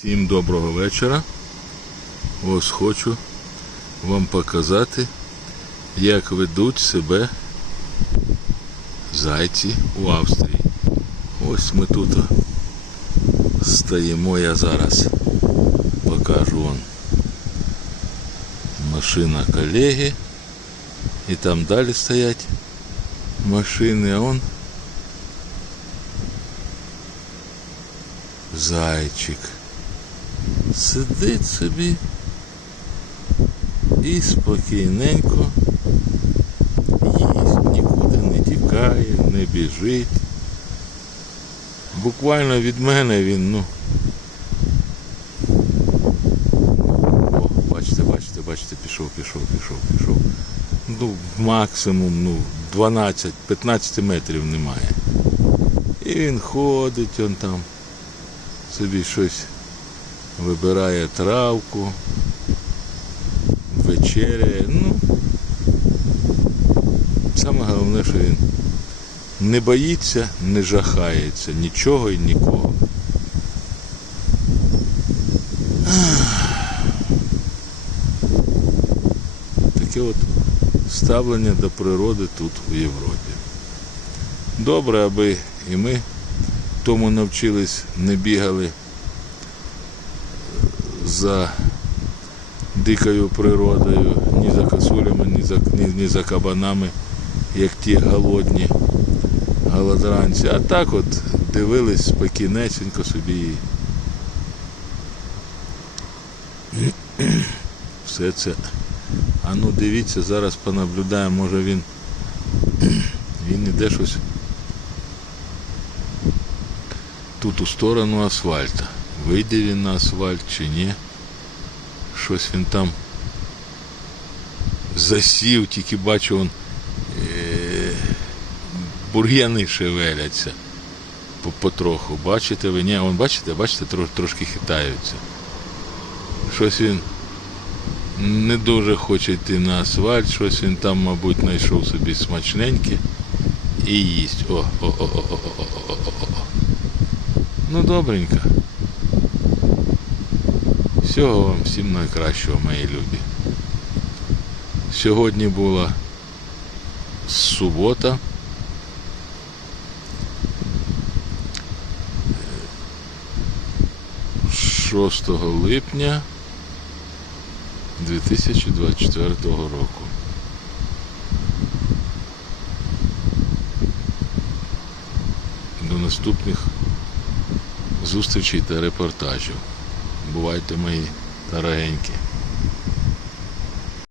Всім доброго вечора. Ось хочу вам показати, як ведуть себе зайці у Австрії. Ось ми тут стоїмо, я зараз покажу вам. Машина колеги. І там далі стоять машини, а он зайчик. Сидить собі і спокійненько їсть, нікуди не тікає, не біжить. Буквально від мене він, ну. О, бачите, бачите, бачите, пішов, пішов, пішов, пішов. Ну, максимум, ну, 12-15 метрів немає. І він ходить, он там собі щось вибирає травку, вечеряє. Ну, саме головне, що він не боїться, не жахається нічого і нікого. Таке от ставлення до природи тут у Європі. Добре, аби і ми тому навчились, не бігали за дикою природою, ні за косулями, ні за, ні, ні за кабанами, як ті голодні голодранці. А так от дивились спокійнесенько собі. Все це. А ну дивіться, зараз понаблюдаємо, може він він іде щось тут у сторону асфальта. Вийде він на асфальт чи ні. Щось він там засів, тільки бачу он е- бур'яни шевеляться потроху. Бачите ви? Ні, вон бачите, бачите, трош, трошки хитаються. Щось він не дуже хоче йти на асфальт, щось він там, мабуть, знайшов собі смачненьке і їсть. О, о, о, о, о, о, о, о, о. Ну, добренько. Всього вам всім найкращого, мої любі. Сьогодні була субота. Е, 6 липня 2024 року. До наступних зустрічей та репортажів. Бувайте мої дорогенькі.